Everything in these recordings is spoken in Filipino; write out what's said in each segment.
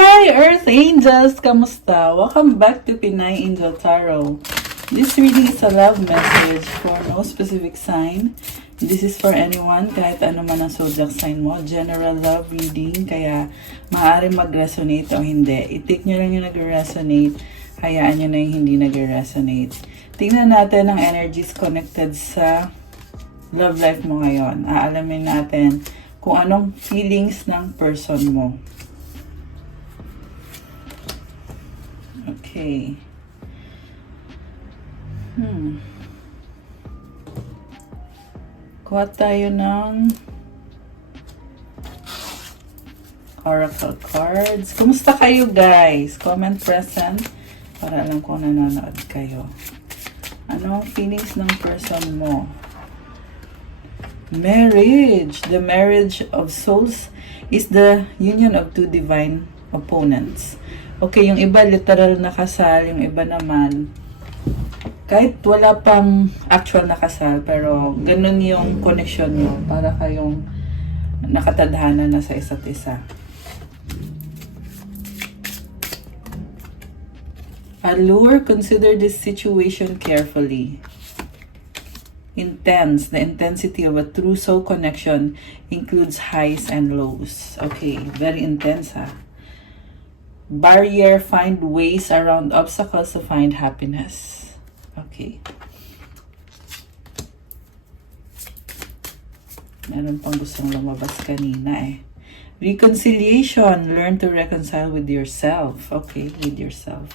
Hi Earth Angels! Kamusta? Welcome back to Pinay Angel Tarot. This reading is a love message for no specific sign. This is for anyone, kahit ano man ang zodiac sign mo. General love reading, kaya maaaring mag-resonate o hindi. I-take nyo lang yung nag-resonate, hayaan nyo na yung hindi nag-resonate. Tingnan natin ang energies connected sa love life mo ngayon. Aalamin natin kung anong feelings ng person mo. Okay. Kuha tayo ng Oracle cards. Kumusta kayo guys? Comment present para alam kung nanonood kayo. Anong feelings ng person mo? Marriage. The marriage of souls is the union of two divine opponents. Okay, yung iba literal na kasal, yung iba naman kahit wala pang actual na kasal, pero ganun yung connection nyo para kayong nakatadhana na sa isa't isa. Allure, consider this situation carefully. Intense, the intensity of a true soul connection includes highs and lows. Okay, very intense ha. Barrier, find ways around obstacles to find happiness. Okay. Meron pang gustong lumabas kanina eh. Reconciliation, learn to reconcile with yourself. Okay, with yourself.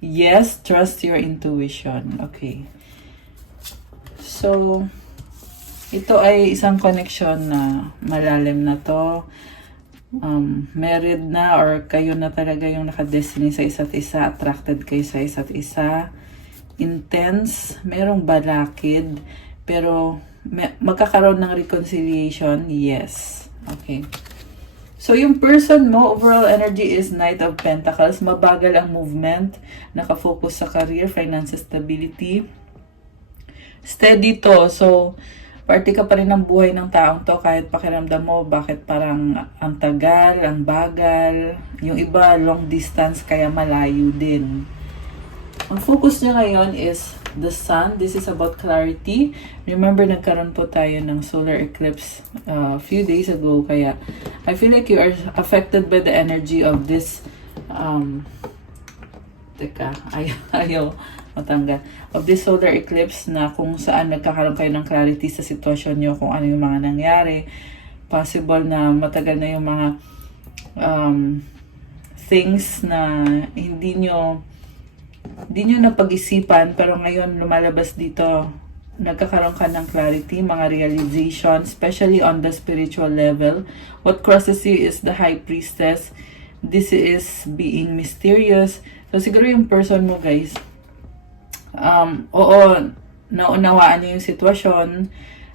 Yes, trust your intuition. Okay. So, ito ay isang connection na malalim na to. Married na or kayo na talaga yung nakadestiny sa isa't isa, attracted kayo sa isa't isa, intense, merong balakid, pero magkakaroon ng reconciliation, yes. Okay. So, yung person mo, overall energy is Knight of Pentacles, mabagal ang movement, nakafocus sa career, finances, stability, steady to, so, party ka pa rin ng buhay ng taong to kahit pakiramdam mo bakit parang ang tagal, ang bagal. Yung iba long distance kaya malayo din. Ang focus niya ngayon is the sun. This is about clarity. Remember, nagkaroon po tayo ng solar eclipse a few days ago. Kaya I feel like you are affected by the energy of this ayaw matanggal. Of this solar eclipse na kung saan nagkakaroon kayo ng clarity sa sitwasyon nyo, kung ano yung mga nangyari. Possible na matagal na yung mga things na hindi nyo napag-isipan, pero ngayon lumalabas dito, nagkakaroon ka ng clarity, mga realization, especially on the spiritual level. What crosses you is the High Priestess. This is being mysterious. So siguro yung person mo guys, oo, naunawaan niya yung sitwasyon,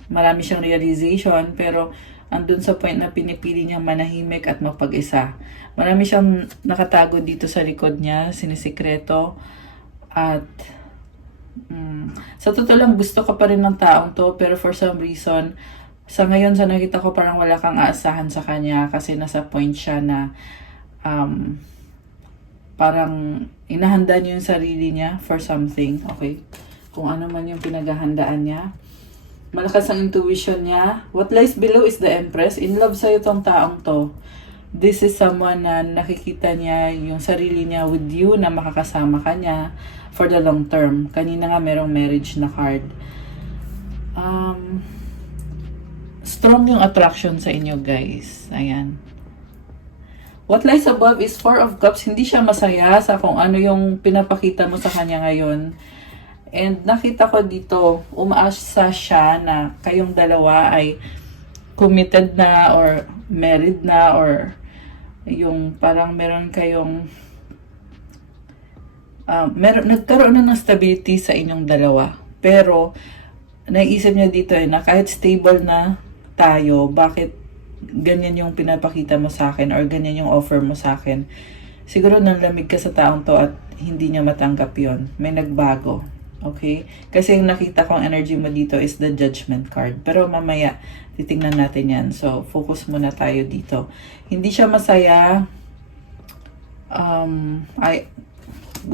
marami siyang realization, pero andun sa point na pinipili niyang manahimik at mapag-isa. Marami siyang nakatago dito sa likod niya, sinisikreto, at sa totoo lang gusto ka pa rin ng taong to, pero for some reason, sa ngayon sa nakita ko parang wala kang aasahan sa kanya kasi nasa point siya na parang inahanda niya yung sarili niya for something, okay? Kung ano man yung pinaghahandaan niya. Malakas ang intuition niya. What lies below is the Empress. In love sa'yo tong taong to. This is someone na nakikita niya yung sarili niya with you, na makakasama ka niya for the long term. Kanina nga merong marriage na card. Strong yung attraction sa inyo guys. Ayan. What lies above is Four of Cups. Hindi siya masaya sa kung ano yung pinapakita mo sa kanya ngayon. And nakita ko dito, umaasa siya na kayong dalawa ay committed na or married na, or yung parang meron kayong nagkaroon na ng stability sa inyong dalawa. Pero naiisip niya dito na kahit stable na tayo, bakit ganyan yung pinapakita mo sa akin or ganyan yung offer mo sa akin? Siguro nanlamig ka sa taong to at hindi niya matanggap yon. May nagbago. Okay? Kasi yung nakita kong energy mo dito is the Judgment card. Pero mamaya, titingnan natin yan. So, focus muna tayo dito. Hindi siya masaya.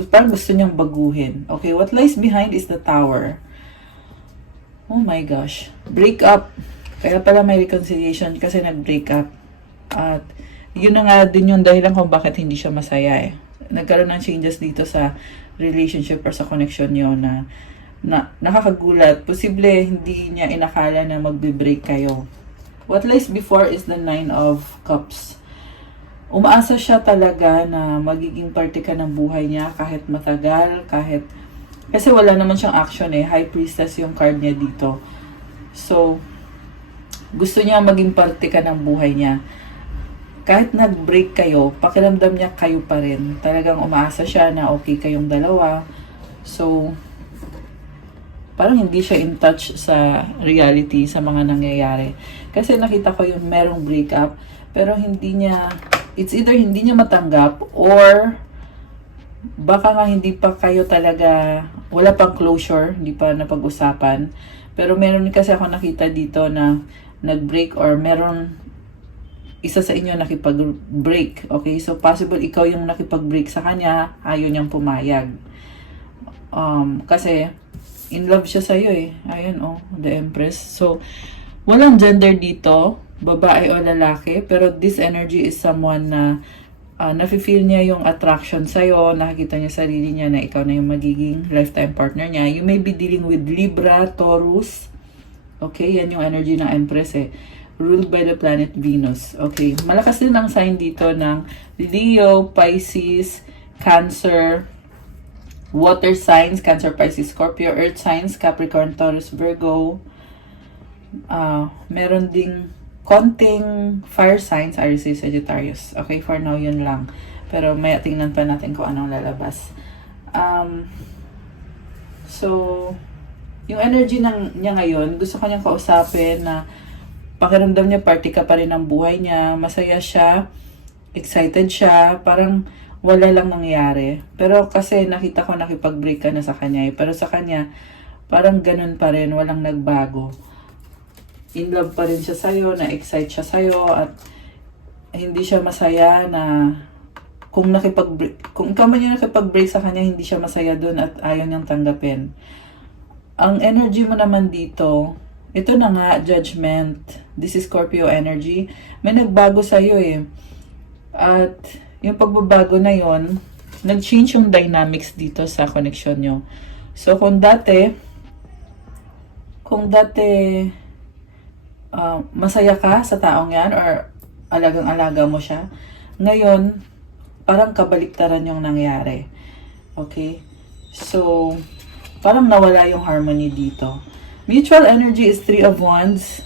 parang gusto niyang baguhin. Okay, what lies behind is the Tower. Oh my gosh. Break up. Kaya pala may reconciliation kasi nag-break up. At yun na nga din yung dahilan kung bakit hindi siya masaya eh. Nagkaroon ng changes dito sa relationship or sa connection niyo na nakakagulat. Posible hindi niya inakala na magbe-break kayo. What lies before is the 9 of Cups. Umaasa siya talaga na magiging parte ka ng buhay niya kahit matagal, kasi wala naman siyang action eh. High Priestess yung card niya dito. So, gusto niya maging parte ka ng buhay niya. Kahit nag-break kayo, pakiramdam niya kayo pa rin. Talagang umaasa siya na okay kayong dalawa. So, parang hindi siya in touch sa reality, sa mga nangyayari. Kasi nakita ko yung merong breakup, pero it's either hindi niya matanggap or baka nga hindi pa kayo talaga, wala pang closure, hindi pa napag-usapan. Pero meron kasi ako nakita dito na nag-break or meron isa sa inyo nakipag-break. Okay? So, possible ikaw yung nakipag-break sa kanya, ayaw niyang pumayag. Kasi, in love siya sa'yo eh. Ayun the Empress. So, walang gender dito, babae o lalaki, pero this energy is someone na nafe-feel niya yung attraction sa'yo, nakikita niya sarili niya na ikaw na yung magiging lifetime partner niya. You may be dealing with Libra, Taurus. Okay, yan yung energy ng Empress eh. Ruled by the planet Venus. Okay, malakas din ang sign dito ng Leo, Pisces, Cancer, water signs, Cancer, Pisces, Scorpio, earth signs, Capricorn, Taurus, Virgo. Meron ding konting fire signs, Aries, Sagittarius. Okay, for now, yun lang. Pero may tingnan pa natin kung anong lalabas. So, yung energy niya ngayon, gusto ko niyang kausapin na pakiramdam niya, party ka pa rin ng buhay niya, masaya siya, excited siya, parang wala lang nangyari. Pero kasi nakita ko nakipag-break ka na sa kanya eh. Pero sa kanya, parang ganun pa rin, walang nagbago. In love pa rin siya sa'yo, na-excite siya sa'yo, at hindi siya masaya na kung ikaw man yung nakipag-break sa kanya, hindi siya masaya dun at ayaw niyang tanggapin. Ang energy mo naman dito, ito na nga, Judgment. This is Scorpio energy. May nagbago sa'yo eh. At yung pagbabago na yon, nag-change yung dynamics dito sa connection nyo. So, kung dati, masaya ka sa taong yan or alagang-alaga mo siya, ngayon, parang kabaliktaran yung nangyari. Okay? So, parang nawala yung harmony dito. Mutual energy is 3 of Wands.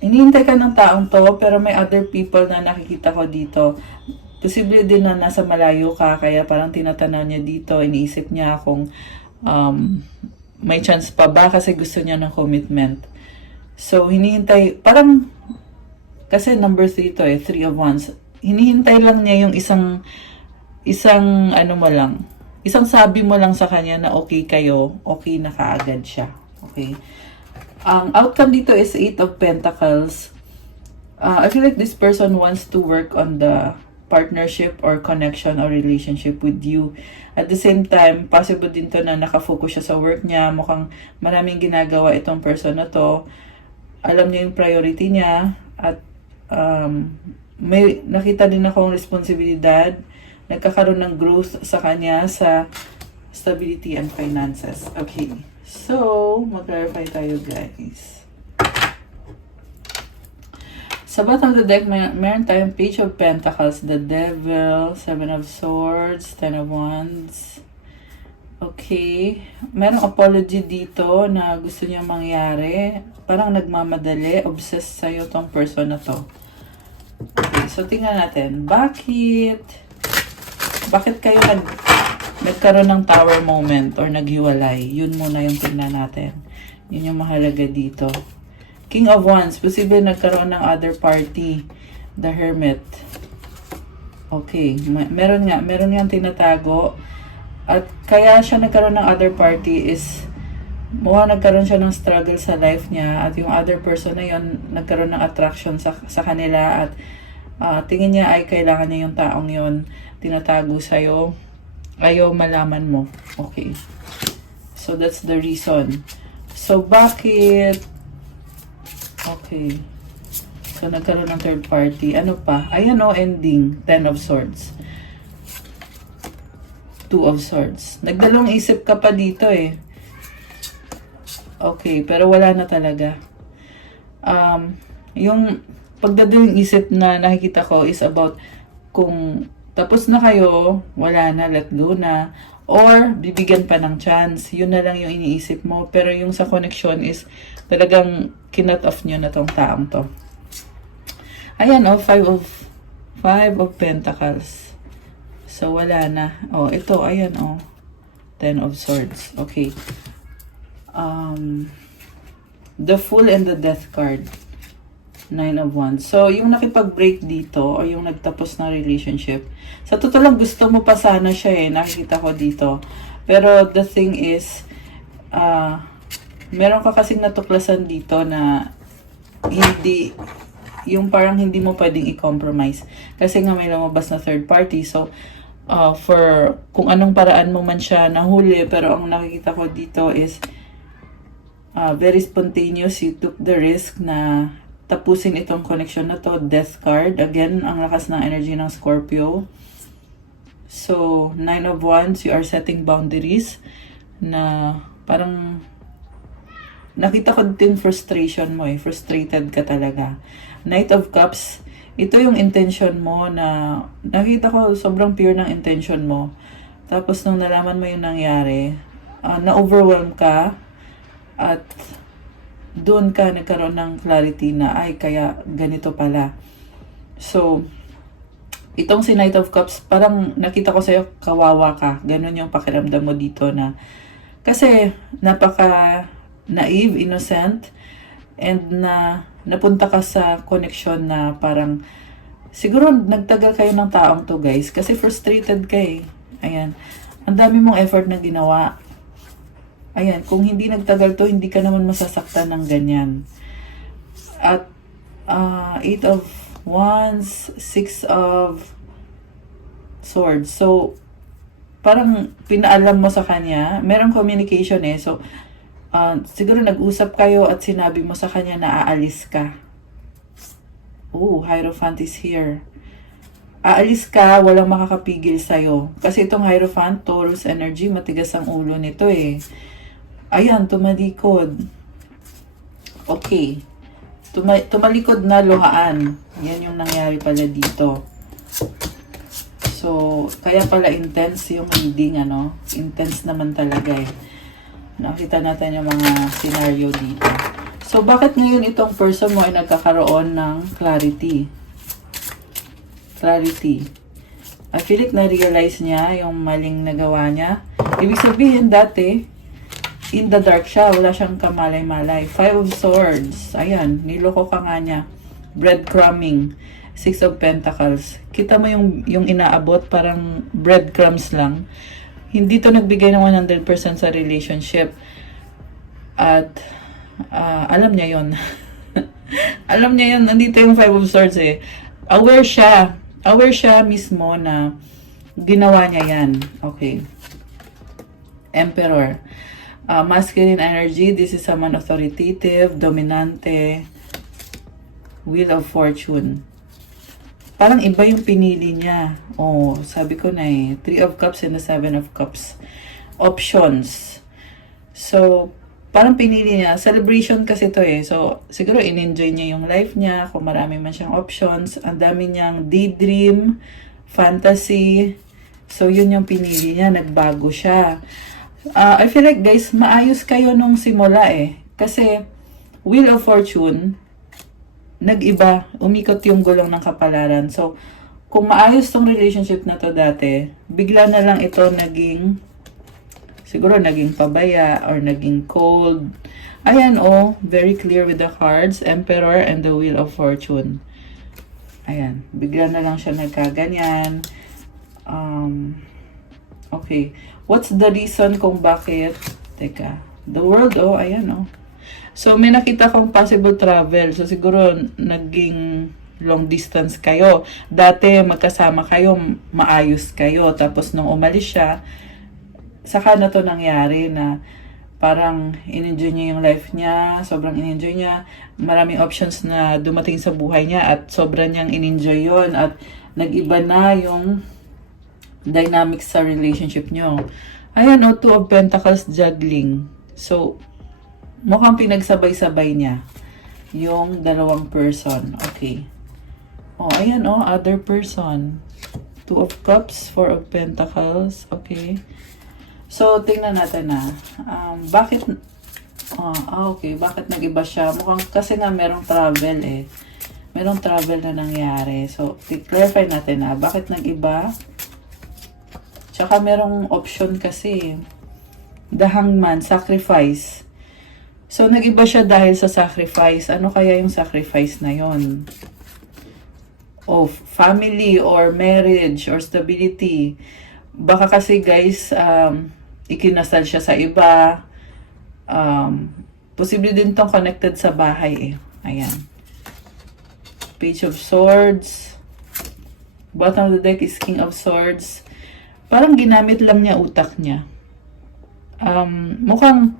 Hinihintay ka ng taong to, pero may other people na nakikita ko dito. Posible din na nasa malayo ka, kaya parang tinatanaw niya dito, iniisip niya kung may chance pa ba kasi gusto niya ng commitment. So, hinihintay, parang, kasi number 3 to 3 of Wands. Hinihintay lang niya yung isang sabi mo lang sa kanya na okay kayo, okay na kaagad siya. Okay. Ang outcome dito is 8 of Pentacles. I feel like this person wants to work on the partnership or connection or relationship with you. At the same time, possible din to na nakafocus siya sa work niya. Mukhang maraming ginagawa itong person na to. Alam niya yung priority niya. At may nakita din akong responsibilidad. Nagkakaroon ng growth sa kanya sa stability and finances. Okay. So, mag-clarify tayo guys. Sa bottom of the deck, meron tayong Page of Pentacles, the Devil, 7 of Swords, 10 of Wands. Okay. Merong apology dito na gusto niya mangyari. Parang nagmamadali, obsessed sa'yo tong person na to. Okay, so tingnan natin. Bakit kayo nagkaroon ng tower moment or naghiwalay? Yun muna yung tingnan natin. Yun yung mahalaga dito. King of Wands, posible nagkaroon ng other party. The Hermit. Okay, meron nga tinatago. At kaya siya nagkaroon ng other party is mukhang nagkaroon siya ng struggle sa life niya at yung other person na yun nagkaroon ng attraction sa kanila at Tingin niya ay kailangan niya yung taong yon, tinatago sa'yo, ayaw malaman mo. Okay. So, that's the reason. So, bakit? Okay. So, nagkaroon ng third party. Ano pa? Ayan o, ending. 10 of Swords. 2 of Swords. Nagdalawang isip ka pa dito eh. Okay, pero wala na talaga. Yung pagdadaling isip na nakikita ko is about kung tapos na kayo, wala na, let go na, or bibigyan pa ng chance. Yun na lang yung iniisip mo. Pero yung sa connection is talagang kinut off nyo na tong taong to. Ayan, oh, 5 of Pentacles. So, wala na. Oh, ito, ayan, oh. 10 of Swords. Okay. The Fool and the Death card. 9 of Wands. So, yung nakipag-break dito, o yung nagtapos na relationship, sa totoo lang gusto mo pa sana siya eh, nakikita ko dito. Pero, the thing is, meron ka kasing natuklasan dito na hindi, yung parang hindi mo pwedeng i-compromise. Kasi nga may lumabas na third party. So, for kung anong paraan mo man siya nahuli, pero ang nakikita ko dito is very spontaneous. You took the risk na tapusin itong connection na to. Death card. Again, ang lakas ng energy ng Scorpio. So, 9 of Wands, you are setting boundaries na parang nakita ko din frustration mo eh. Frustrated ka talaga. Knight of Cups, ito yung intention mo na nakita ko sobrang pure ng intention mo. Tapos nung nalaman mo yung nangyari, na-overwhelm ka at doon ka nagkaroon ng clarity na ay kaya ganito pala. So, itong si Knight of Cups, parang nakita ko sa'yo kawawa ka. Ganon yung pakiramdam mo dito na kasi napaka naive, innocent, and napunta ka sa connection na parang siguro nagtagal kayo ng taong to guys kasi frustrated ka eh. Ayan. Ang dami mong effort na ginawa. Ayan. Kung hindi nagtagal to, hindi ka naman masasaktan ng ganyan. At 8 of Wands, 6 of Swords. So, parang pinaalam mo sa kanya. Merong communication eh. So, siguro nag-usap kayo at sinabi mo sa kanya na aalis ka. Oh, Hierophant is here. Aalis ka, walang makakapigil sa'yo. Kasi itong Hierophant, Taurus energy, matigas ang ulo nito eh. Ayan, tumalikod. Okay. Tumalikod na luhaan. Yan yung nangyari pala dito. So, kaya pala intense yung reading, ano? Intense naman talaga eh. Nakita natin yung mga scenario dito. So, bakit ngayon itong person mo ay nagkakaroon ng clarity? Clarity. I feel like na-realize niya yung maling nagawa niya. Ibig sabihin dati, in the dark siya. Wala siyang kamalay-malay. 5 of Swords. Ayan, niloko ka nga niya. Breadcrumbing. 6 of Pentacles. Kita mo yung inaabot, parang breadcrumbs lang. Hindi to nagbigay ng 100% sa relationship. At alam niya yon. Alam niya yon. Nandito yung 5 of Swords eh. Aware siya. Aware siya mismo na ginawa niya yan. Okay. Emperor. Masculine energy. This is someone authoritative, dominante. Wheel of Fortune. Parang iba yung pinili niya. Oh, sabi ko na eh. 3 of Cups and the 7 of Cups. Options. So, parang pinili niya. Celebration kasi to eh. So, siguro in-enjoy niya yung life niya. Kung marami man siyang options. Ang dami niyang daydream, fantasy. So, yun yung pinili niya. Nagbago siya. I feel like guys, maayos kayo nung simula eh. Kasi, Wheel of Fortune, nag-iba, umikot yung gulong ng kapalaran. So, kung maayos tong relationship na to dati, bigla na lang ito naging, siguro naging pabaya or naging cold. Ayan oh, very clear with the cards, Emperor and the Wheel of Fortune. Ayan, bigla na lang siya nagkaganyan. Okay, what's the reason kung bakit? Teka, the World, oh, ayan oh. So, may nakita kong possible travel. So, siguro, naging long distance kayo. Dati magkasama kayo, maayos kayo. Tapos nung umalis siya, saka na to nangyari na parang in-enjoy niya yung life niya, sobrang in-enjoy niya. Maraming options na dumating sa buhay niya at sobrang niyang in-enjoy yun. At nag-iba na yung dynamics sa relationship niyo. Ayan, o, Two of Pentacles juggling. So, mukhang pinagsabay-sabay niya yung dalawang person. Okay. Oh, ayan, oh, other person. Two of Cups, Four of Pentacles. Okay. So, tingnan natin na. Bakit, okay, bakit nag-iba siya? Mukhang kasi nga merong travel eh. Merong travel na nangyari. So, clarify natin na. Bakit nag-iba? Tsaka merong option kasi. The Hangman, sacrifice. So, nag-iba siya dahil sa sacrifice. Ano kaya yung sacrifice na yon? Of family or marriage or stability. Baka kasi guys, ikinasal siya sa iba. Posible din tong connected sa bahay eh. Ayan. Page of Swords. Bottom of the deck is King of Swords. Parang ginamit lang niya utak niya. Mukhang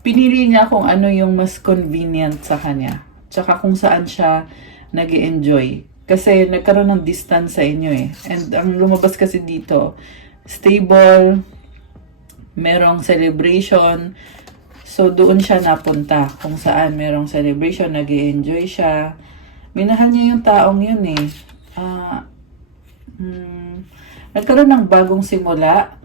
pinili niya kung ano yung mas convenient sa kanya. Tsaka kung saan siya nag-enjoy. Kasi nagkaroon ng distance sa inyo eh. And ang lumabas kasi dito, stable, merong celebration. So, doon siya napunta. Kung saan merong celebration, nag-enjoy siya. Minahal niya yung taong yun eh. Nagkaroon ng bagong simula.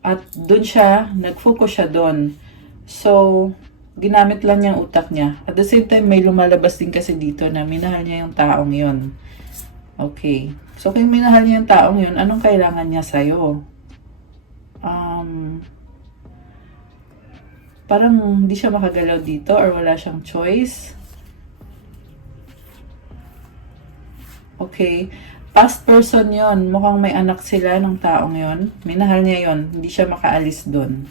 At doon siya, nag-focus siya doon. So, ginamit lang niya ang utak niya. At the same time, may lumalabas din kasi dito na minahal niya yung taong yun. Okay. So, kung minahal niya yung taong yun, anong kailangan niya sa'yo? Parang hindi siya makagalaw dito or wala siyang choice. Okay. Past person yon, mukhang may anak sila ng taong yon. Minahal niya yon, hindi siya makaalis doon.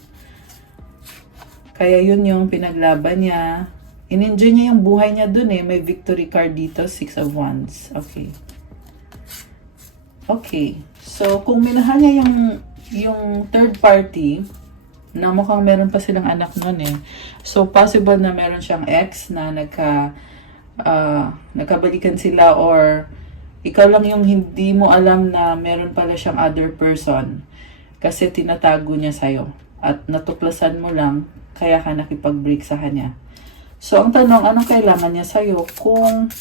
Kaya yun yung pinaglaban niya. In-enjoy niya yung buhay niya doon eh. May victory card dito, Six of Wands. Okay. Okay. So, kung minahal niya yung third party, na mukhang meron pa silang anak nun eh. So, possible na meron siyang ex na nagkabalikan sila or ikaw lang yung hindi mo alam na meron pala siyang other person kasi tinatago niya sa'yo at natuklasan mo lang kaya ka nakipag-break sa kanya. So, ang tanong, anong kailangan niya sa'yo kung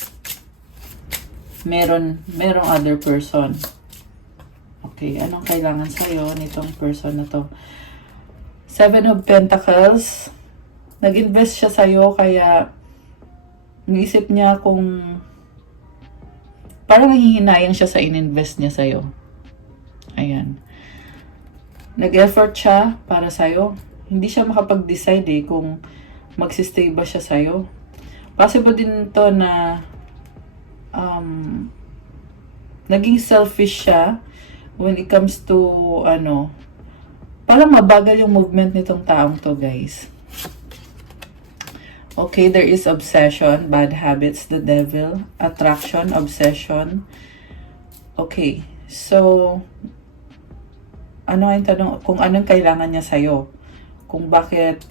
merong other person? Okay, anong kailangan sa'yo nitong person na to? Seven of Pentacles. Nag-invest siya sa'yo kaya naisip niya kung parang nanghihinayang siya sa in-invest niya sa'yo. Ayan. Nag-effort siya para sa'yo. Hindi siya makapag-decide eh kung magsistay ba siya sa'yo. Possible din to na naging selfish siya when it comes to parang mabagal yung movement nitong taong to, guys. Okay, there is obsession, bad habits, the devil, attraction, obsession. Okay, so, ano yung tanong, kung anong kailangan niya sa'yo? Kung bakit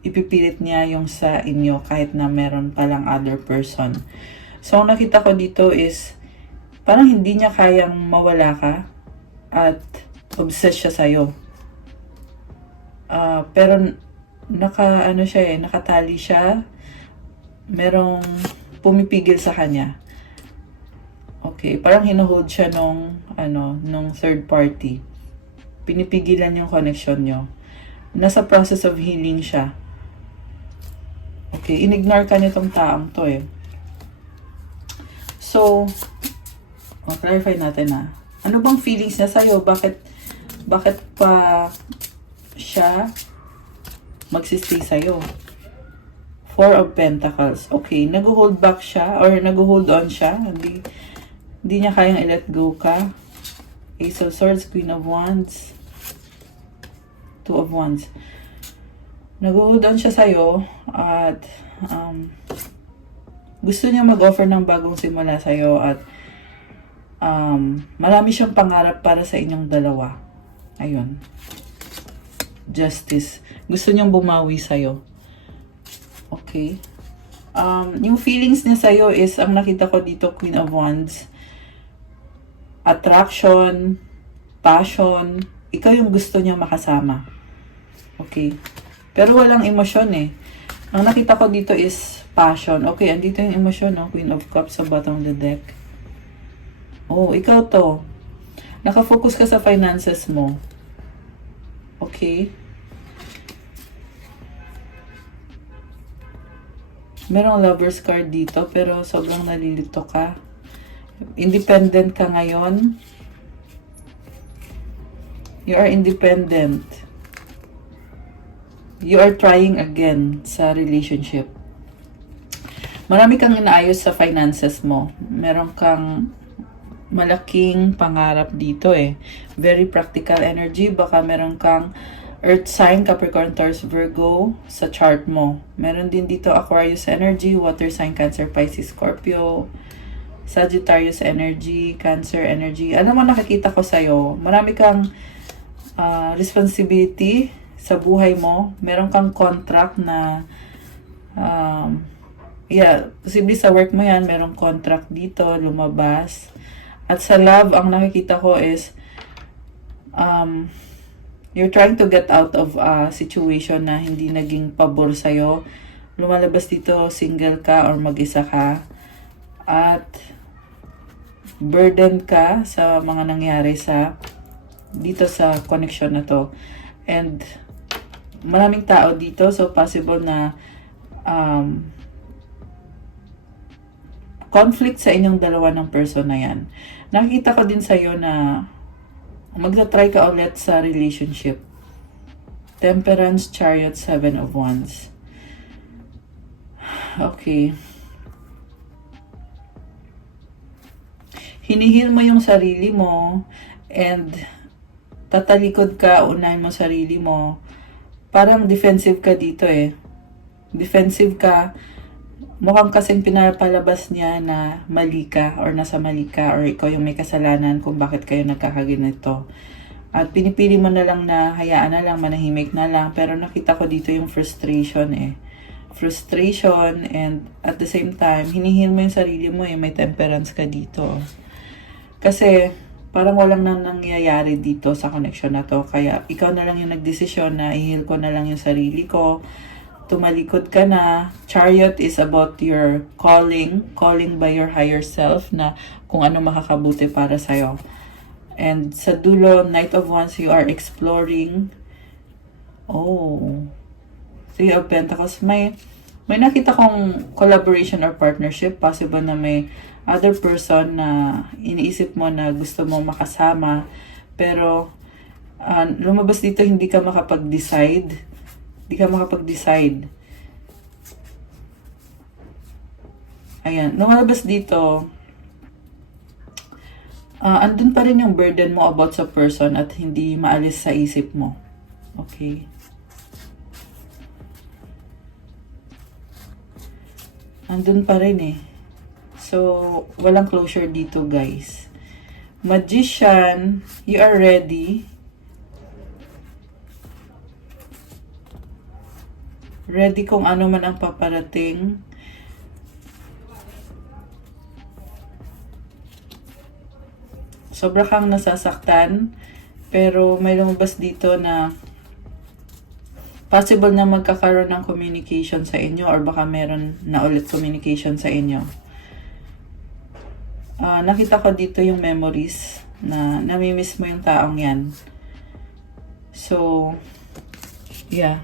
ipipilit niya yung sa inyo kahit na meron palang other person. So, ang nakita ko dito is, parang hindi niya kayang mawala ka at obsessed siya sa'yo. Pero nakatali siya. Merong pumipigil sa kanya. Okay, parang hinahold siya nung third party. Pinipigilan yung connection nyo. Nasa process of healing siya. Okay, inignore ka nitong taong to eh. So, clarify natin na. Ano bang feelings niya sa'yo? Bakit pa siya magsistay sa'yo? Four of Pentacles. Okay, nag-hold back siya or nag-hold on siya. Hindi niya kayang i-let go ka. Ace of Swords, Queen of Wands, Two of Wands. Nag-hold on siya sa'yo at gusto niya mag-offer ng bagong simula sa'yo at marami siyang pangarap para sa inyong dalawa. Ayun. Justice. Gusto niyang bumawi sa'yo. Okay. Yung feelings niya sa'yo is, ang nakita ko dito, Queen of Wands, attraction, passion, ikaw yung gusto niya makasama. Okay. Pero walang emosyon eh. Ang nakita ko dito is passion. Okay, andito yung emosyon, no? Queen of Cups sa bottom of the deck. Oh, ikaw to. Nakafocus ka sa finances mo. Okay. Merong lover's card dito, pero sobrang nalilito ka. Independent ka ngayon. You are independent. You are trying again sa relationship. Marami kang inaayos sa finances mo. Meron kang malaking pangarap dito eh. Very practical energy. Baka meron kang Earth sign, Capricorn, Taurus, Virgo sa chart mo. Meron din dito Aquarius energy, Water sign, Cancer, Pisces, Scorpio, Sagittarius energy, Cancer energy. Alam mo, nakikita ko sa'yo, marami kang responsibility sa buhay mo. Meron kang contract na posible sa work mo yan, merong contract dito, lumabas. At sa love, ang nakikita ko is you're trying to get out of a situation na hindi naging pabor sa'yo. Lumalabas dito, single ka or mag-isa ka. At burdened ka sa mga nangyari dito sa connection na to. And maraming tao dito, so possible na conflict sa inyong dalawa ng person na yan. Nakikita ko din sa'yo na magta-try ka ulit sa relationship. Temperance, Chariot, 7 of Wands. Okay. Hinihil mo yung sarili mo and tatalikod ka, unahin mo sarili mo. Parang defensive ka dito eh. Defensive ka. Mukhang kasing pinapalabas niya na mali ka or nasa mali ka or ikaw yung may kasalanan kung bakit kayo nagkakaganito. At pinipili mo na lang na hayaan na lang, manahimik na lang. Pero nakita ko dito yung frustration eh. Frustration and at the same time, hinihil mo yung sarili mo eh. May temperance ka dito. Kasi parang walang nangyayari dito sa connection na to. Kaya ikaw na lang yung nagdesisyon na ihil ko na lang yung sarili ko. Tumalikod ka na. Chariot is about your calling by your higher self na kung ano makakabuti para sa'yo. And sa dulo, Knight of Wands, you are exploring. Oh. Three of Pentacles. May nakita kong collaboration or partnership. Possible na may other person na iniisip mo na gusto mo makasama. Pero lumabas dito, hindi ka makapag-decide. Ayan, lumalabas dito, andun pa rin yung burden mo about sa person at hindi maalis sa isip mo. Okay. Andun pa rin eh. So, walang closure dito, guys. Magician, you are ready. Ready kung ano man ang paparating. Sobra kang nasasaktan. Pero may lumabas dito na possible na magkakaroon ng communication sa inyo or baka meron na ulit communication sa inyo. Nakita ko dito yung memories na namimiss mo yung taong yan. So, yeah.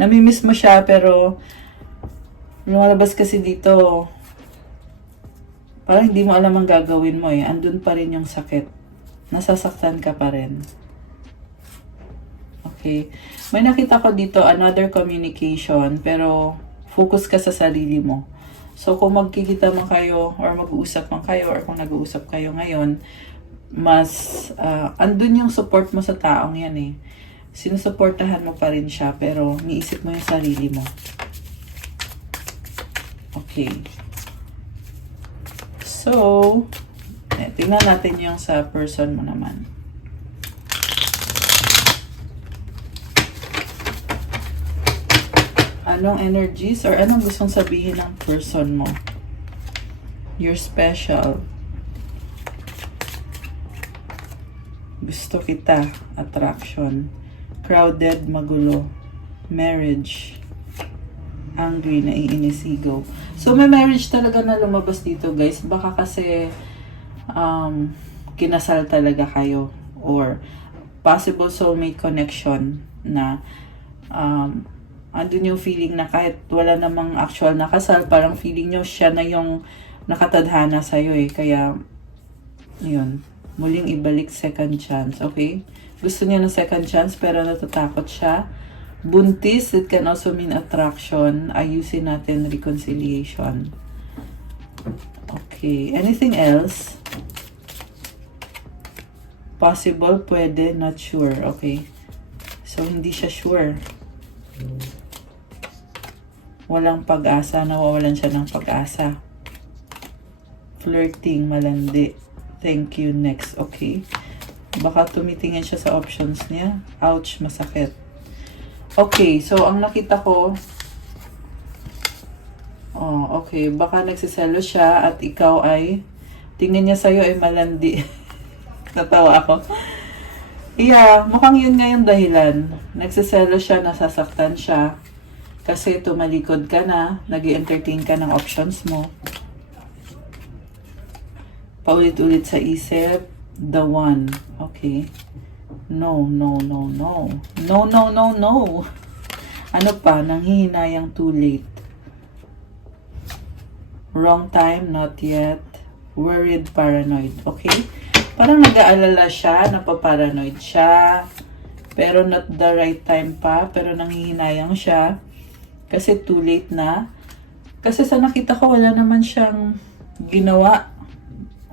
Namimiss mo siya pero lumalabas kasi dito parang hindi mo alam ang gagawin mo eh. Andun pa rin yung sakit. Nasasaktan ka pa rin. Okay. May nakita ko dito another communication pero focus ka sa sarili mo. So kung magkikita man kayo or mag-uusap man kayo or kung nag-uusap kayo ngayon, mas andun yung support mo sa taong yan eh. Sinusuportahan mo pa rin siya pero niisip mo yung sarili mo. Okay. So, tingnan natin yung sa person mo naman. Anong energies or anong gustong sabihin ng person mo? You're special. Gusto kita. Attraction. Crowded, magulo. Marriage. Angry, naiinisigo. So, may marriage talaga na lumabas dito, guys. Baka kasi kinasal talaga kayo. Or possible soulmate connection na andun yung feeling na kahit wala namang actual na kasal, parang feeling nyo siya na yung nakatadhana sa'yo eh. Kaya, yun, muling ibalik second chance, okay? Gusto niya ng second chance pero natatakot siya. Buntis, it can also mean attraction. Ayusin natin reconciliation. Okay, anything else? Possible, pwede, not sure, okay? So, hindi siya sure. Walang pag-asa, nawawalan siya ng pag-asa. Flirting, malandi. Thank you, next, okay? Baka tumitingin siya sa options niya. Ouch, masakit. Okay, so ang nakita ko, okay, baka nagsiselo siya at ikaw ay, tingin niya sa'yo ay malandi. Natawa ako. Yeah, mukhang yun nga yung dahilan. Nagsiselo siya, nasasaktan siya. Kasi tumalikod ka na, nag-i-entertain ka ng options mo. Paulit-ulit sa isip, the one. Okay. No, no, no, no. No, no, no, no. Ano pa? Nanghihinayang too late. Wrong time, not yet. Worried, paranoid. Okay? Parang nag-aalala siya, napaparanoid siya. Pero not the right time pa. Pero nanghihinayang siya. Kasi too late na. Kasi sa nakita ko, wala naman siyang ginawa.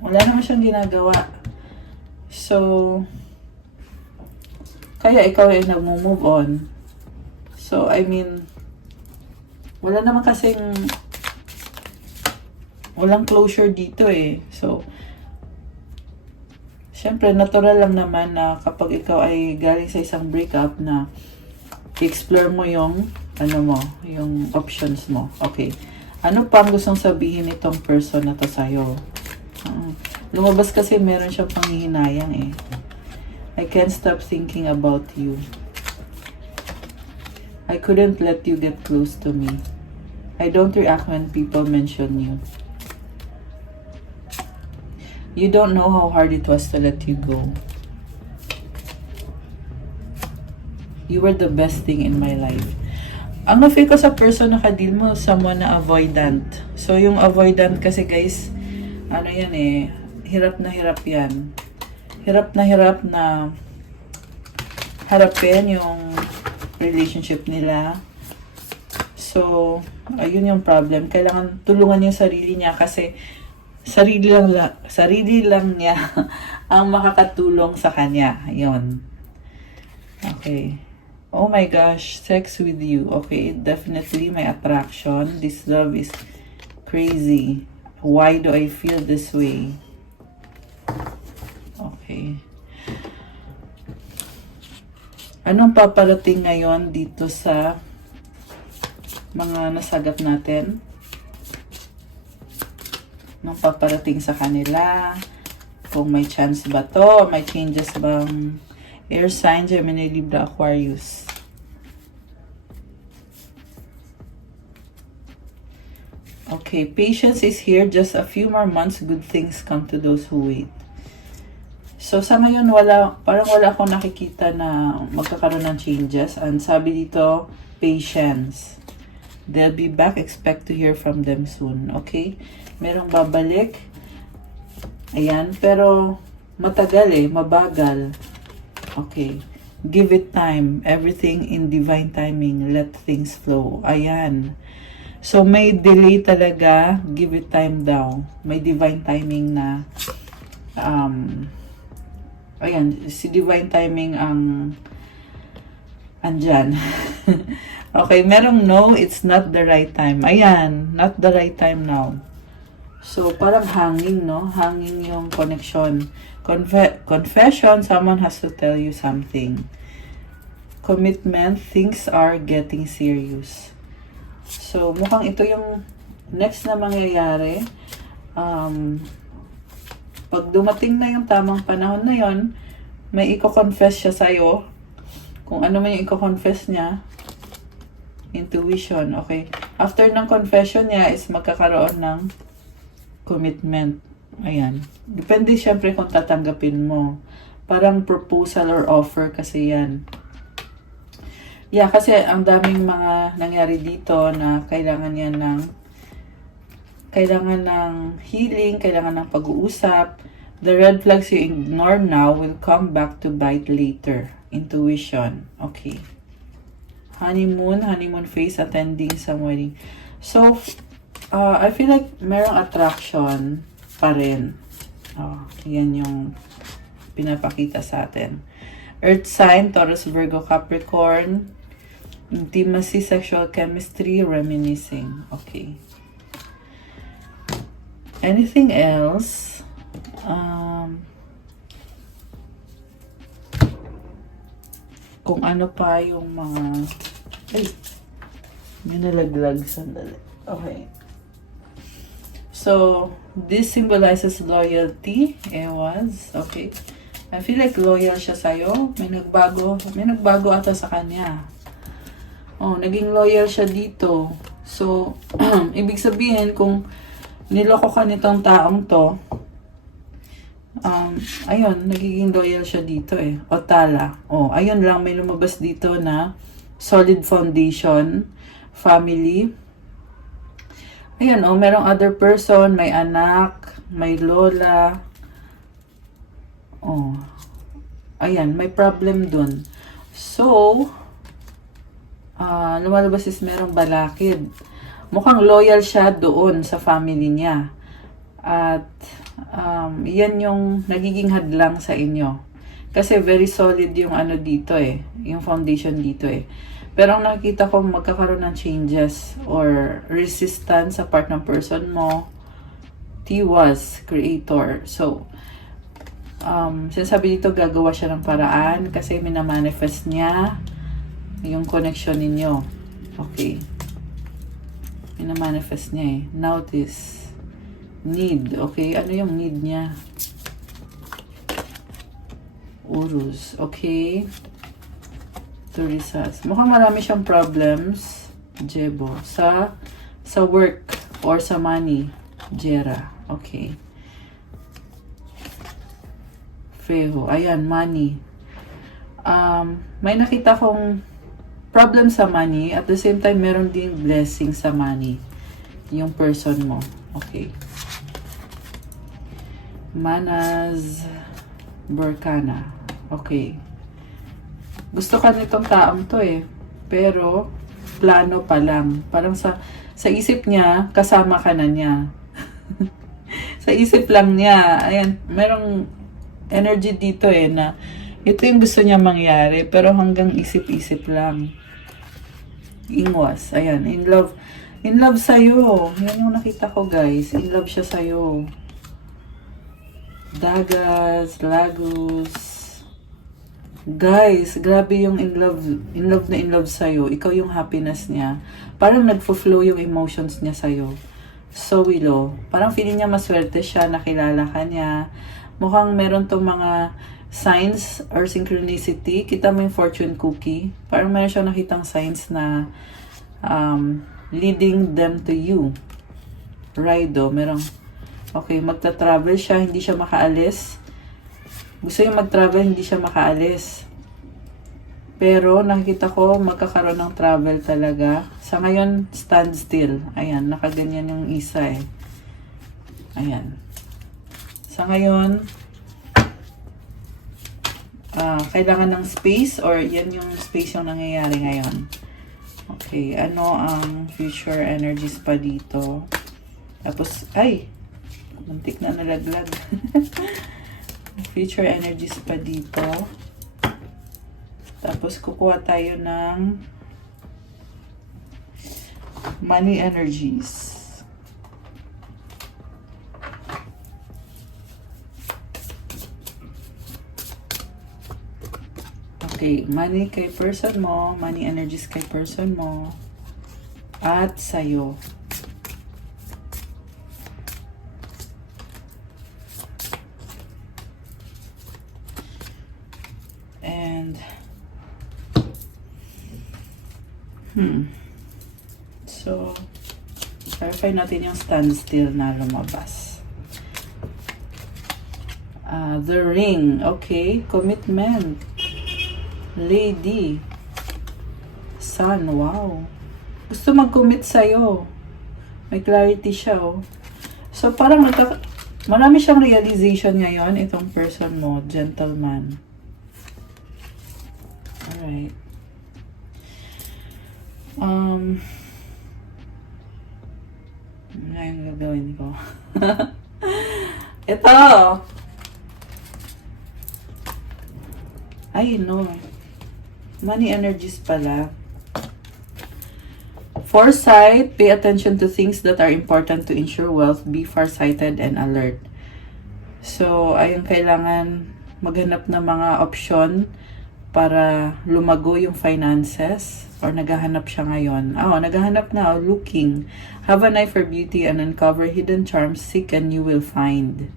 Wala naman siyang ginagawa. So, kaya ikaw ay nag-move on. So, I mean, wala naman kasing, walang closure dito eh. So, syempre, natural lang naman na kapag ikaw ay galing sa isang breakup na i-explore mo yung, yung options mo. Okay. Ano pa ang gustong sabihin nitong person na to sa'yo? Lumabas kasi meron siyang panghihinayang eh. I can't stop thinking about you. I couldn't let you get close to me. I don't react when people mention you. You don't know how hard it was to let you go. You were the best thing in my life. Ang na-feel ko sa person na kadil mo, someone na avoidant. So, yung avoidant kasi guys, ano yan eh, hirap na hirap yan. Hirap na harapin yung relationship nila. So, ayun yung problem. Kailangan tulungan yung sarili niya kasi sarili lang niya ang makakatulong sa kanya. Ayun. Okay. Oh my gosh, sex with you. Okay, definitely my attraction. This love is crazy. Why do I feel this way? Okay. Anong paparating ngayon dito sa mga nasagap natin? Anong paparating sa kanila? Kung may chance ba to? May changes bang? Air sign, Gemini, Libra, Aquarius. Okay, patience is here. Just a few more months, good things come to those who wait. So, sa ngayon, parang wala akong nakikita na magkakaroon ng changes. And sabi dito, patience. They'll be back. Expect to hear from them soon. Okay? Merong babalik. Ayan. Pero, matagal eh. Mabagal. Okay. Give it time. Everything in divine timing. Let things flow. Ayan. So, may delay talaga. Give it time daw. May divine timing na ayan, si divine timing ang andyan. Okay, merong no, it's not the right time. Ayan, not the right time now. So, parang hanging, no? Hanging yung connection. Confession, someone has to tell you something. Commitment, things are getting serious. So, mukhang ito yung next na mangyayari. Pag dumating na yung tamang panahon na yon, may i-confess siya sa'yo. Kung ano man yung i-confess niya, intuition, okay? After ng confession niya is magkakaroon ng commitment. Ayan. Depende syempre kung tatanggapin mo. Parang proposal or offer kasi yan. Yeah, kasi ang daming mga nangyari dito na kailangan ng healing, kailangan ng pag-uusap. The red flags you ignore now will come back to bite later. Intuition. Okay. Honeymoon phase, attending some wedding. So, I feel like merong attraction pa rin. Yan yung pinapakita sa atin. Earth sign, Taurus, Virgo, Capricorn. Intimacy, sexual chemistry, reminiscing. Okay. Anything else? Kung ano pa yung mga... Ay! May nalaglag. Sandali. Okay. So, this symbolizes loyalty. Ewas. Okay. I feel like loyal siya sa'yo. May nagbago ata sa kanya. Naging loyal siya dito. So, ibig sabihin, kung niloko ka nitong taong to, ayun, nagiging loyal siya dito eh. O tala. Ayun lang, may lumabas dito na solid foundation, family. Ayun, merong other person, may anak, may lola. Ayan, may problem dun. So, lumalabas is merong balakid. Mukhang loyal siya doon sa family niya. At, yan yung nagiging hadlang sa inyo. Kasi very solid yung ano dito eh. Yung foundation dito eh. Pero ang nakikita ko magkakaroon ng changes or resistance sa part ng person mo. Tiwas, creator. So, sinasabi dito gagawa siya ng paraan kasi minamanifest niya yung connection ninyo. Okay. Minamanifest niya eh. Notice. Need. Okay. Ano yung need niya? Urus. Okay. Turisas. Mukhang marami siyang problems. Jebo. Sa work or sa money. Jera. Okay. Feho. Ayan, money. May nakita kong problem sa money. At the same time, meron ding blessing sa money. Yung person mo. Okay. Manas Burkana. Okay. Gusto ka nitong taong to eh. Pero, plano pa lang. Parang sa isip niya, kasama ka na niya. Sa isip lang niya. Ayan, merong energy dito eh na ito yung gusto niya mangyari. Pero hanggang isip-isip lang. Ingwas. Ayan, in love. In love sa'yo. Yan yung nakita ko guys. In love siya sa'yo. Dagas, Lagos. Guys, grabe yung in love sa'yo. Ikaw yung happiness niya. Parang nagfo-flow yung emotions niya sa'yo. So, Willow, parang feeling niya maswerte siya, nakilala ka niya. Mukhang meron tong mga signs or synchronicity. Kita mo yung fortune cookie. Parang meron siyang nakitang signs na leading them to you. Rido, merong, okay, magta-travel siya, hindi siya makaalis. Gusto yung mag-travel, hindi siya makaalis. Pero nakikita ko magkakaroon ng travel talaga. Sa ngayon, stand still. Ayan, nakaganyan yung isa eh. Ayan. Sa ngayon, kailangan ng space or yan yung space yung nangyayari ngayon. Okay, ano ang future energies pa dito? Tapos, ay! Muntik na nalaglag. Future energies pa dito. Tapos, kukuha tayo ng Money energies. Okay, money kay person mo, money energies kay person mo, at sa'yo. And, so, verify natin yung standstill na lumabas. The ring, okay, commitment. Lady. Sun, wow. Gusto mag-commit sa'yo. May clarity siya, oh. So, parang marami siyang realization ngayon, itong person mo, gentleman. Alright. Ngayon gagawin ko. Ito! Ay, no. Money energies pala. Foresight, pay attention to things that are important to ensure wealth. Be farsighted and alert. So, ayun, kailangan maghanap ng mga option para lumago yung finances. Or naghahanap siya ngayon. Oh, naghahanap na. Looking. Have an eye for beauty and uncover hidden charms. Seek and you will find.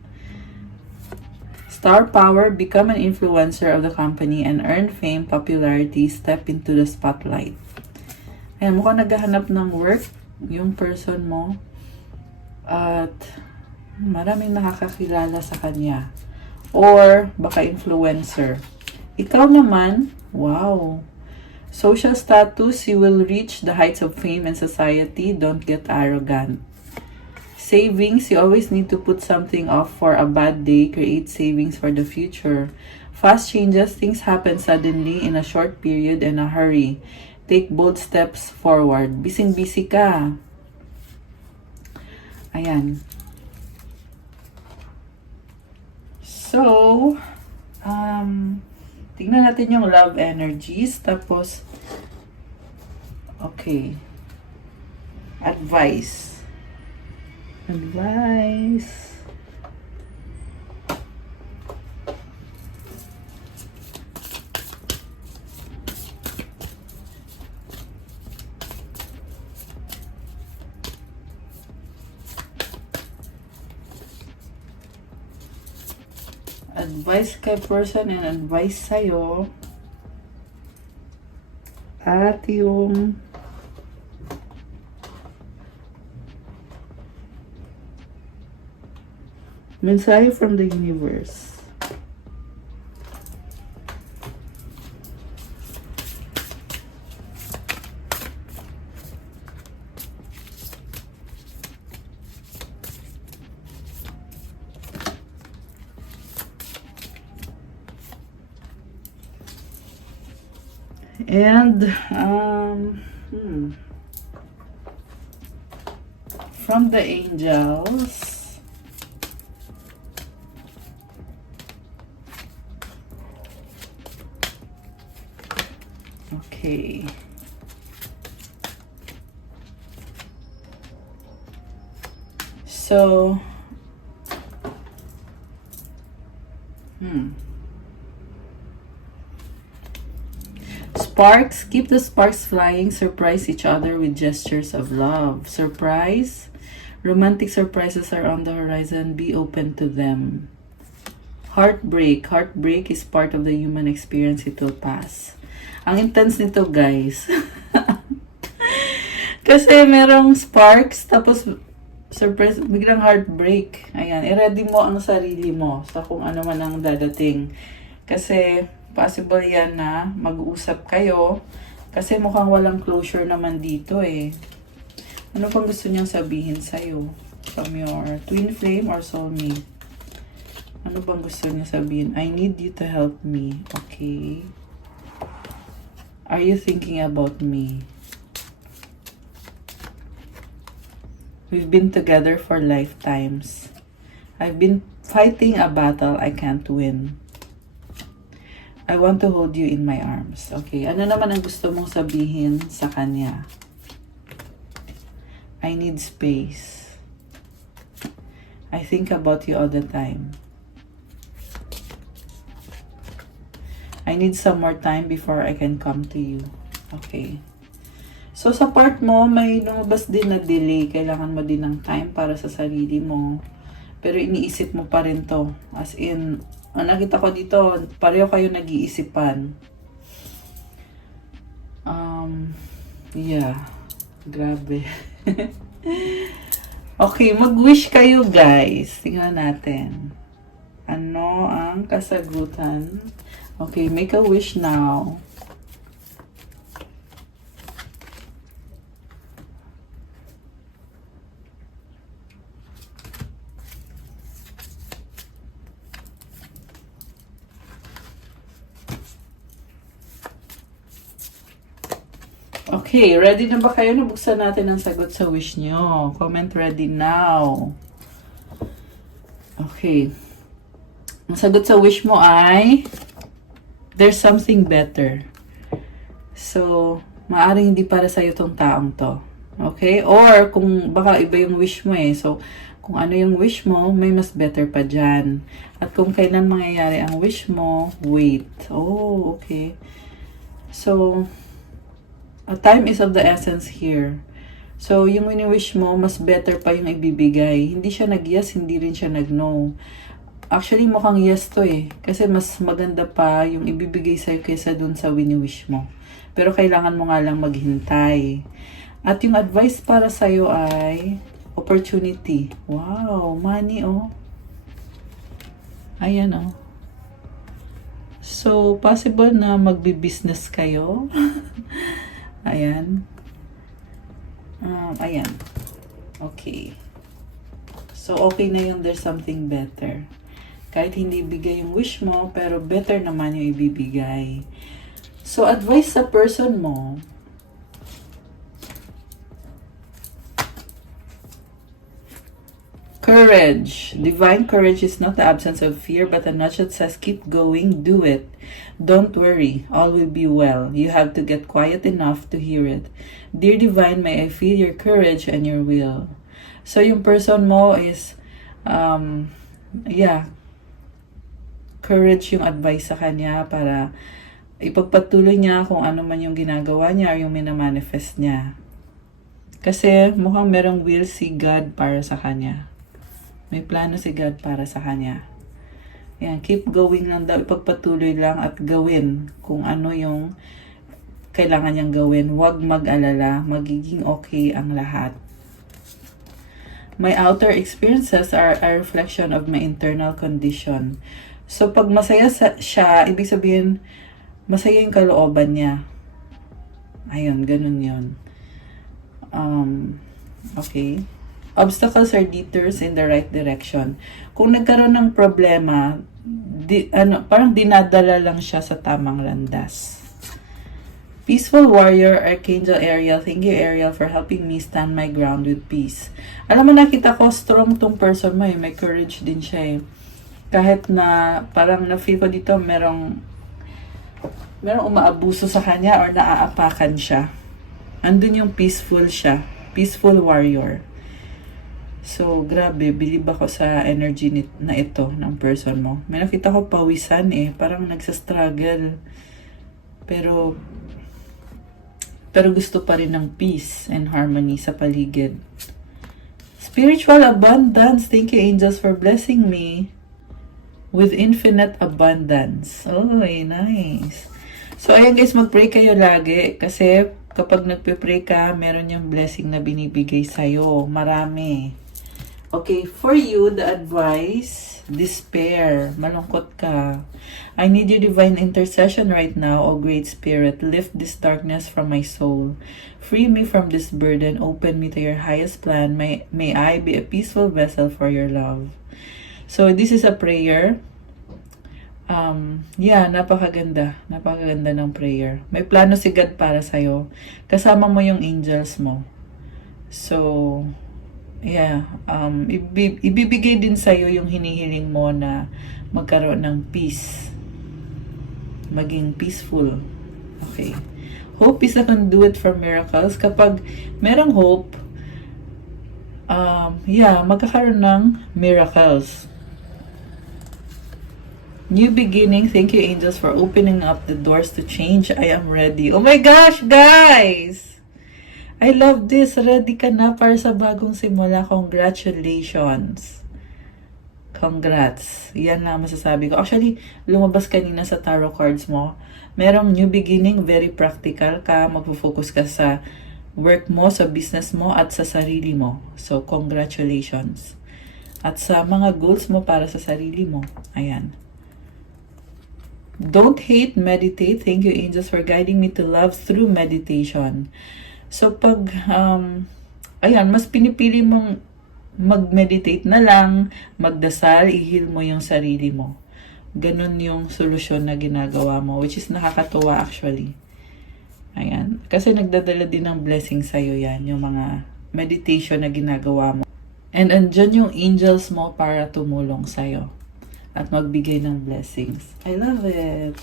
Star power, become an influencer of the company and earn fame, popularity, step into the spotlight. Ayan, mukhang naghahanap ng work yung person mo. At maraming nakakakilala sa kanya. Or baka influencer. Ikaw naman, wow. Social status, you will reach the heights of fame and society. Don't get arrogant. Savings, you always need to put something off for a bad day. Create savings for the future. Fast changes, things happen suddenly in a short period and a hurry. Take bold steps forward. Bising-busy ka. Ayan. So, tingnan natin yung love energies. Tapos, okay. Advice. Advice. Advice kay person and advice sa'yo. At yung mensahe from the universe. And from the angels. Okay. So, sparks, keep the sparks flying, surprise each other with gestures of love. Surprise, romantic surprises are on the horizon, be open to them. Heartbreak, heartbreak is part of the human experience, it will pass. Ang intense nito, guys. Kasi merong sparks, tapos surprise, biglang heartbreak. Ayan, i-ready mo ang sarili mo sa kung ano man ang dadating. Kasi possible yan na mag-uusap kayo. Kasi mukhang walang closure naman dito eh. Ano pang gusto niyang sabihin sa'yo? From your twin flame or soulmate? Ano bang gusto niya sabihin? I need you to help me. Okay. Are you thinking about me? We've been together for lifetimes. I've been fighting a battle I can't win. I want to hold you in my arms. Okay, ano naman ang gusto mong sabihin sa kanya? I need space. I think about you all the time. I need some more time before I can come to you. Okay. So, sa part mo, may lumabas din na delay. Kailangan mo din ng time para sa sarili mo. Pero iniisip mo pa rin to. As in, nakita ko dito, pareho kayo nag-iisipan. Yeah. Grabe. Okay, mag-wish kayo guys. Tingnan natin. Ano ang kasagutan? Okay, make a wish now. Okay, ready na ba kayo? Nabuksan natin ang sagot sa wish nyo. Comment ready now. Okay. Ang sagot sa wish mo ay there's something better. So, maaaring hindi para sa'yo tong taong to. Okay? Or, kung baka iba yung wish mo eh. So, kung ano yung wish mo, may mas better pa dyan. At kung kailan mangyayari ang wish mo, wait. Oh, okay. So, time is of the essence here. So, yung wini-wish mo, mas better pa yung ibibigay. Hindi siya nag-yes, hindi rin siya nag-no. Actually, mukhang yes to eh. Kasi mas maganda pa yung ibibigay sa'yo kaysa dun sa wini-wish mo. Pero kailangan mo nga lang maghintay. At yung advice para sa'yo ay opportunity. Wow, money oh. Ayan oh. So, possible na magbi-business kayo. Ayan. Ayan. Okay. So, okay na yung there's something better. Kahit hindi bigay yung wish mo, pero better naman yung ibibigay. So, advice sa person mo, courage. Divine courage is not the absence of fear, but a nudge that says, keep going, do it. Don't worry, all will be well. You have to get quiet enough to hear it. Dear Divine, may I feel your courage and your will. So, yung person mo is, courage yung advice sa kanya para ipagpatuloy niya kung ano man yung ginagawa niya or yung minamanifest niya. Kasi mukhang merong will si God para sa kanya. May plano si God para sa kanya. Yan, keep going lang daw, ipagpatuloy lang at gawin kung ano yung kailangan niyang gawin. Huwag mag-alala, magiging okay ang lahat. My outer experiences are a reflection of my internal condition. So, pag masaya siya, ibig sabihin, masaya yung kalooban niya. Ayun, ganun yun. Okay. Obstacles are detours in the right direction. Kung nagkaroon ng problema, parang dinadala lang siya sa tamang landas. Peaceful Warrior, Archangel Ariel, thank you Ariel for helping me stand my ground with peace. Alam mo, nakita ko strong tong person mo eh. May courage din siya eh. Kahit na parang na-feel ko dito merong umaabuso sa kanya or naaapakan siya. Andun yung peaceful siya. Peaceful Warrior. So, grabe, believe ako sa energy na ito ng person mo. May nakita ko pawisan eh, parang nagsastruggle. Pero gusto pa rin ng peace and harmony sa paligid. Spiritual abundance, thank you angels for blessing me with infinite abundance. Oh, nice. So, ayan guys, mag-pray kayo lagi kasi kapag nagpe-pray ka, meron yung blessing na binibigay sa'yo. Marami. Okay, for you, the advice, despair, malungkot ka. I need your divine intercession right now, O Great Spirit. Lift this darkness from my soul. Free me from this burden. Open me to your highest plan. May I be a peaceful vessel for your love. So, this is a prayer. Napakaganda. Napakaganda ng prayer. May plano si God para sa'yo. Kasama mo yung angels mo. So, ibibigay din sa'yo yung hinihiling mo na magkaroon ng peace. Maging peaceful. Okay. Hope is a conduit for miracles. Kapag merong hope, magkakaroon ng miracles. New beginning. Thank you, angels, for opening up the doors to change. I am ready. Oh my gosh, guys! I love this. Ready ka na para sa bagong simula. Congratulations. Congrats. Yan lang masasabi ko. Actually, lumabas kanina sa tarot cards mo. Merong new beginning, very practical ka. Magpo-focus ka sa work mo, sa business mo, at sa sarili mo. So, congratulations. At sa mga goals mo para sa sarili mo. Ayan. Don't hate, meditate. Thank you, angels, for guiding me to love through meditation. So, pag, mas pinipili mong mag-meditate na lang, magdasal, i-heal mo yung sarili mo. Ganun yung solusyon na ginagawa mo, which is nakakatuwa actually. Ayan. Kasi nagdadala din ng blessing sa'yo yan, yung mga meditation na ginagawa mo. And andyan yung angels mo para tumulong sa'yo at magbigay ng blessings. I love it.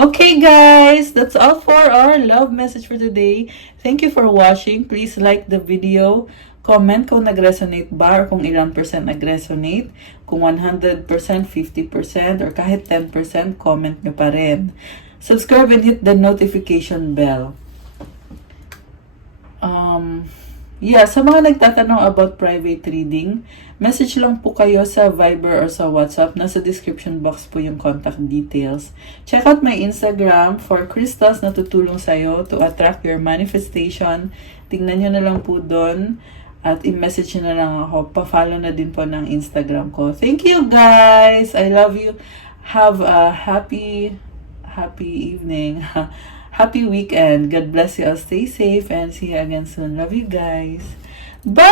Okay, guys, that's all for our love message for today. Thank you for watching. Please like the video. Comment kung nag-resonate ba or kung ilang percent nag-resonate. Kung 100%, 50%, or kahit 10%, comment nyo pa rin. Subscribe and hit the notification bell. Sa mga nagtatanong about private reading, message lang po kayo sa Viber or sa WhatsApp. Nasa description box po yung contact details. Check out my Instagram for crystals na tutulong sa'yo to attract your manifestation. Tingnan nyo na lang po doon at i-message nyo na lang ako. Pa-follow na din po ng Instagram ko. Thank you, guys! I love you. Have a happy evening. Happy weekend. God bless you all. Stay safe and see you again soon. Love you guys. Bye!